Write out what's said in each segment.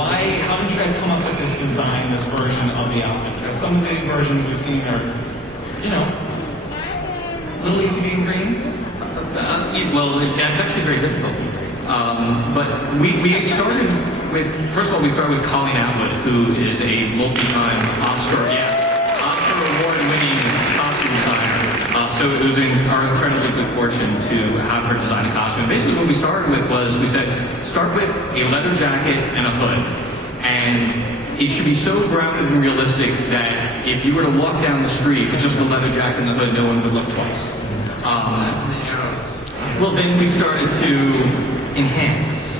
how did you guys come up with this design, this version of the outfit? Because some of the versions we've seen are, you know, a little leafy being green. Well, it's actually very difficult. But we started with, first of all, we started with Colleen Atwood, who is a multi-time Oscar award-winning costume designer. So it was our incredibly good fortune to have her design a costume. Basically what we started with was, we said, start with a leather jacket and a hood. And it should be so grounded and realistic that if you were to walk down the street with just a leather jacket and the hood, no one would look twice. Well, then we started to enhance.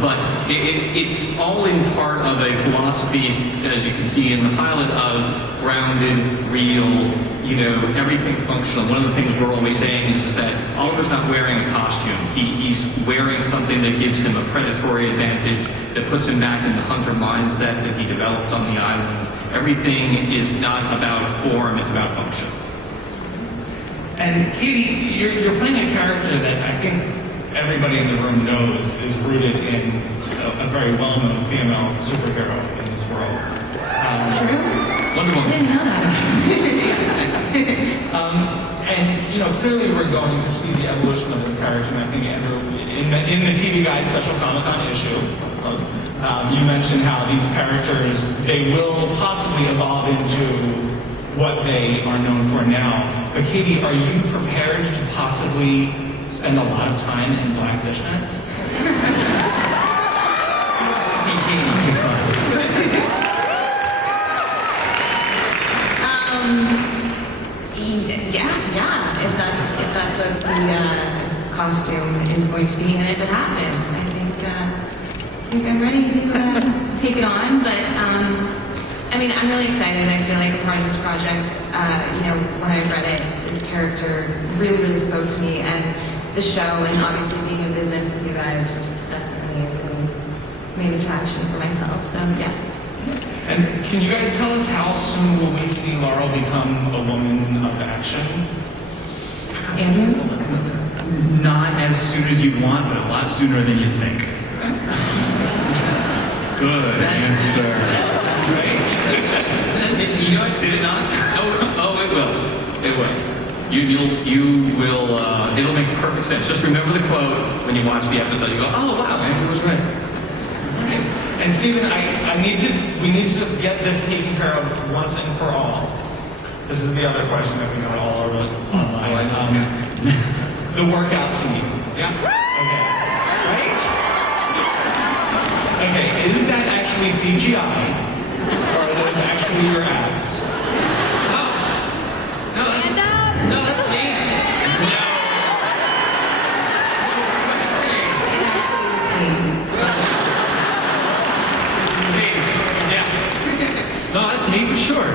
But it's all in part of a philosophy, as you can see in the pilot, of grounded, real, you know, everything functional. One of the things we're always saying is that Oliver's not wearing a costume. He's wearing something that gives him a predatory advantage, that puts him back in the hunter mindset that he developed on the island. Everything is not about form, it's about function. And Katie, you're playing a character that I think everybody in the room knows is rooted in a very well-known female superhero in this world. True? Wonder Woman. I didn't know that. And, you know, clearly we're going to see the evolution of this character, and I think, Andrew, in the TV Guide Special Comic-Con issue, you mentioned how these characters, they will possibly evolve into what they are known for now. But Katie, are you prepared to possibly spend a lot of time in black fishnets? Who wants to see Katie kick butt? Yeah. If that's what the costume is going to be, and if it happens, I think I'm ready to take it on. But I mean, I'm really excited. I feel like a part of this project. You know, when I read it, this character really spoke to me, and the show, and obviously being in business with you guys was definitely a really main attraction for myself. So yes. And can you guys tell us how soon will we see Laurel become a woman of action? Andrew? Not as soon as you want, but a lot sooner than you'd think. Good answer. Right? You know what? Did it not? Oh, it will. It will. You will. It'll make perfect sense. Just remember the quote when you watch the episode. You go, oh wow, Andrew was right. Right. And Stephen, we need to just get this taken care of once and for all. This is the other question that we got all over online. The workout scene. Yeah. Okay. Right? Okay, is that actually CGI? Or are those actually your abs? No, that's me. No. No, that's me for sure.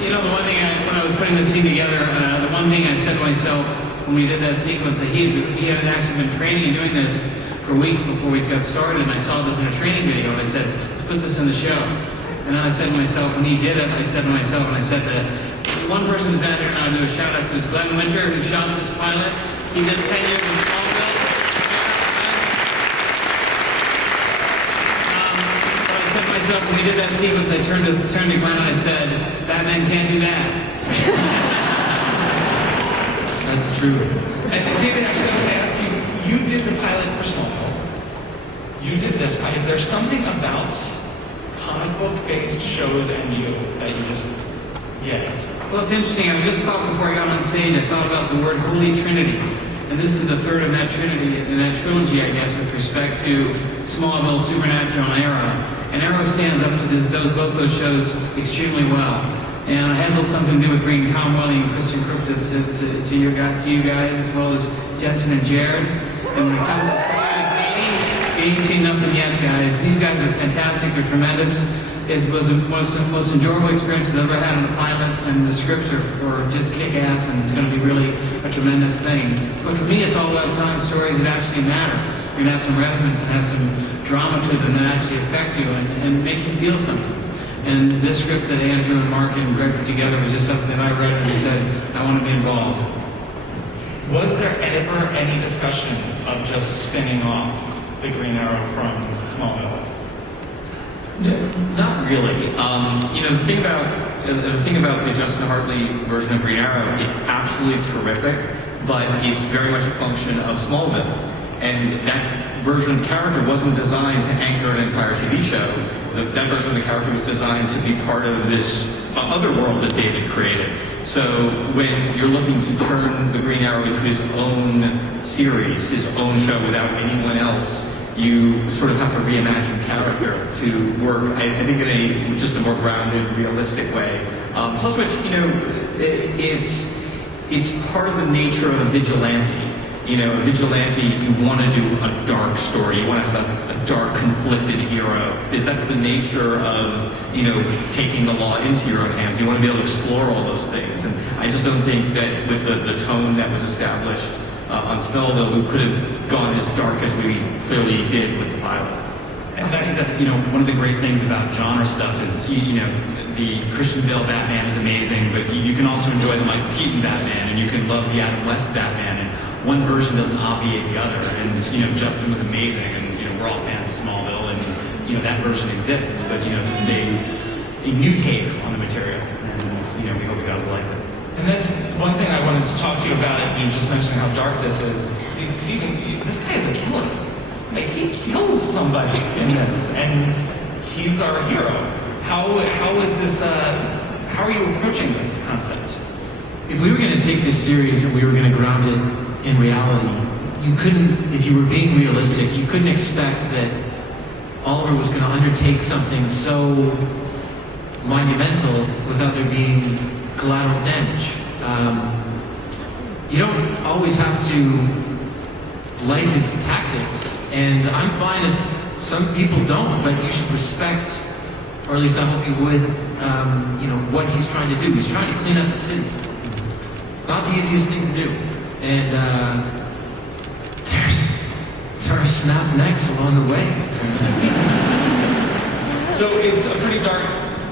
You know, the one thing when I was putting this scene together, the one thing I said to myself when we did that sequence, that he had actually been training and doing this for weeks before we got started, and I saw this in a training video, and I said, let's put this in the show. And then I said to myself, when he did it, I said to myself, and I said that one person who's out there now, do a shout out to is Glenn Winter, who shot this pilot. He did 10 years in Smallville. Myself, when we did that sequence, I turned to Glenn and I said, Batman can't do that. That's true. And David, actually, I want to ask you, you did the pilot for Smallville. You did this. Is there something about comic book-based shows and you that you just get? Well, it's interesting. I just thought before I got on stage, I thought about the word Holy Trinity. And this is the third of that trinity, in that trilogy, I guess, with respect to Smallville, Supernatural, and Arrow. And Arrow stands up to both those shows extremely well. And I had a little something to do with bringing Tom Welling and Christian Crook to you guys, as well as Jensen and Jared. And when it comes to Steve and Katie, you ain't seen nothing yet, guys. These guys are fantastic. They're tremendous. It was the most enjoyable experience I've ever had on a pilot, and the scripts are just kick-ass, and it's going to be really a tremendous thing. But for me, it's all about telling stories that actually matter. You're going to have some resonance and have some drama to them that actually affect you and make you feel something. And this script that Andrew and Mark and Greg put together was just something that I read and I said, I want to be involved. Was there ever any discussion of just spinning off the Green Arrow from Smallville? Not really. The thing about the Justin Hartley version of Green Arrow, it's absolutely terrific, but it's very much a function of Smallville. And that version of the character wasn't designed to anchor an entire TV show. That version of the character was designed to be part of this other world that David created. So when you're looking to turn the Green Arrow into his own series, his own show without anyone else, you sort of have to reimagine character to work, I think, in just a more grounded, realistic way. Plus which, it's part of the nature of a vigilante. A vigilante, you want to do a dark story, you want to have a dark, conflicted hero, because that's the nature of, taking the law into your own hands. You want to be able to explore all those things. And I just don't think that with the tone that was established on Smallville, we could have gone as dark as we clearly did with the pilot. I think that, one of the great things about genre stuff is, the Christian Bale Batman is amazing, but you can also enjoy the Michael Keaton Batman, and you can love the Adam West Batman, and one version doesn't obviate the other. And, Justin was amazing, and, we're all fans of Smallville, and, that version exists, but, this is a new take on the material, and, we hope you guys like it. And that's one thing I wanted to talk to you about. You just mentioned how dark this is. Steven, this guy is a killer. Like, he kills somebody in this, and he's our hero. How is this? How are you approaching this concept? If we were going to take this series and we were going to ground it in reality, you couldn't. If you were being realistic, you couldn't expect that Oliver was going to undertake something so monumental without there being collateral damage. You don't always have to like his tactics, and I'm fine if some people don't, but you should respect, or at least I hope you would, what he's trying to do. He's trying to clean up the city. It's not the easiest thing to do. And there are snap necks along the way. So it's a pretty dark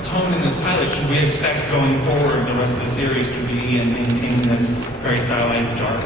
tone in this pilot. Should we expect going forward the rest of the series to be and maintain this very stylized, dark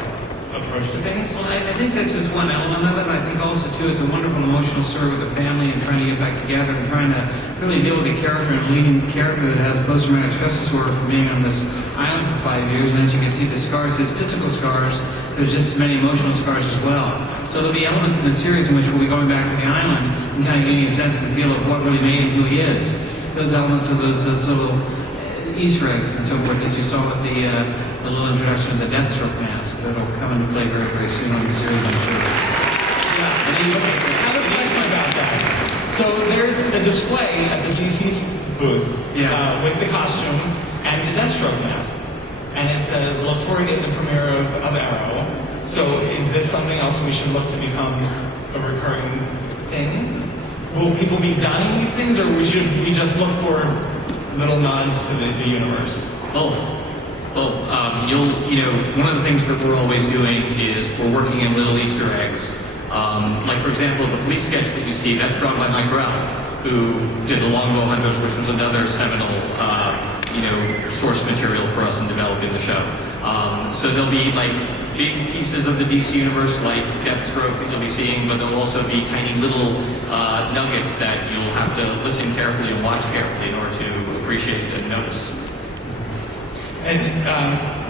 approach to things? Well, I think that's just one element of it. I think also, too, it's a wonderful emotional story with the family and trying to get back together and trying to really deal with a character and leading character that has post-traumatic stress disorder from being on this island for 5 years. And as you can see, the scars, his physical scars, there's just as many emotional scars as well. So there'll be elements in the series in which we'll be going back to the island and kind of getting a sense and feel of what really made him who he is. Those elements of those little Easter eggs and so forth that you saw with the little introduction of the Deathstroke mask that'll come into play very, very soon on the series, I'm sure. Yeah, and I have a question about that. So there's a display at the DC booth with the costume and the Deathstroke mask. And it says, look for it at the premiere of Arrow. So is this something else we should look to become a recurring thing? Will people be donning these things, or should we just look for little nods to the universe? Both. One of the things that we're always doing is we're working in little Easter eggs. Like, for example, the police sketch that you see, that's drawn by Mike Grell, who did The Longbow Hunters, which was another seminal, source material for us in developing the show. So there'll be, like, big pieces of the DC universe, like Deathstroke that you'll be seeing, but there'll also be tiny little nuggets that you'll have to listen carefully and watch carefully in order to appreciate and notice. And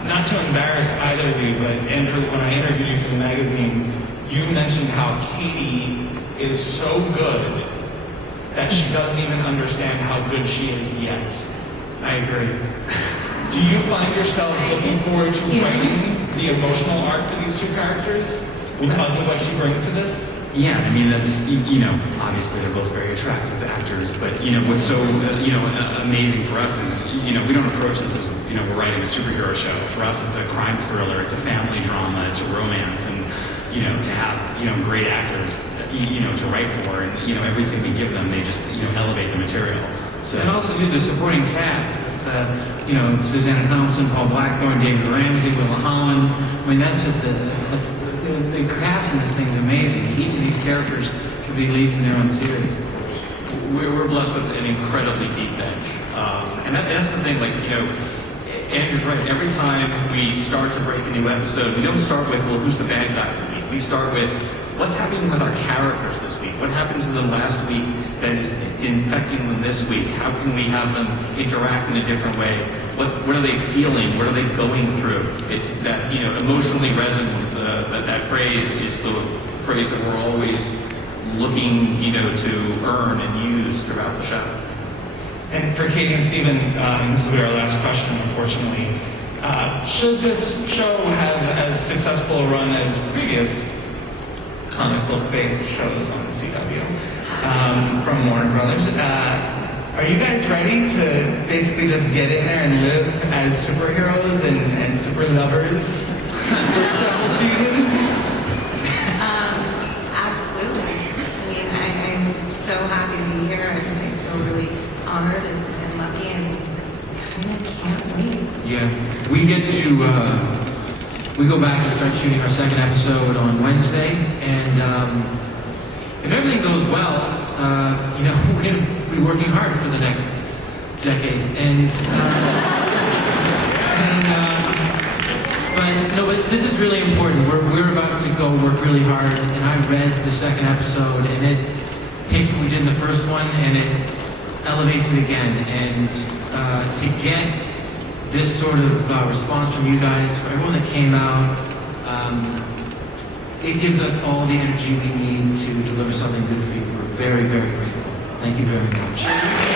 not to embarrass either of you, but Andrew, when I interviewed you for the magazine, you mentioned how Katie is so good that she doesn't even understand how good she is yet. I agree. Do you find yourselves looking forward to writing the emotional arc for these two characters because of what she brings to this? Yeah, I mean, that's, obviously they're both very attractive actors, but, what's so, amazing for us is, we don't approach this as, we're writing a superhero show. For us, it's a crime thriller, it's a family drama, it's a romance, and, to have, great actors, to write for, and, everything we give them, they just, elevate the material. So. And also, too, the supporting cast. Susanna Thompson, Paul Blackthorne, David Ramsey, Will Holland. I mean, that's just the cast in this thing is amazing. Each of these characters could be leads in their own series. We're blessed with an incredibly deep bench. And that's the thing, Andrew's right. Every time we start to break a new episode, we don't start with, well, who's the bad guy of the week? We start with, what's happening with our characters this week? What happened to them last week that is infecting them this week? How can we have them interact in a different way? What are they feeling? What are they going through? It's that, emotionally resonant. That phrase is the phrase that we're always looking, to earn and use throughout the show. And for Katie and Stephen, this will be our last question, unfortunately. Should this show have as successful a run as previous comic book-based shows on the CW from Warner Brothers? Are you guys ready to basically just get in there and live as superheroes and super lovers for several seasons? Absolutely. I mean, I'm so happy to be here. I feel really honored and lucky, and kind of can't wait. Yeah, we get to, we go back and start shooting our second episode on Wednesday, and if everything goes well, we're going to be working hard for the next decade. But this is really important. We're about to go work really hard, and I read the second episode, and it takes what we did in the first one, and it elevates it again. And to get this sort of response from you guys, for everyone that came out, it gives us all the energy we need to deliver something good for you. We're very, very grateful. Thank you very much.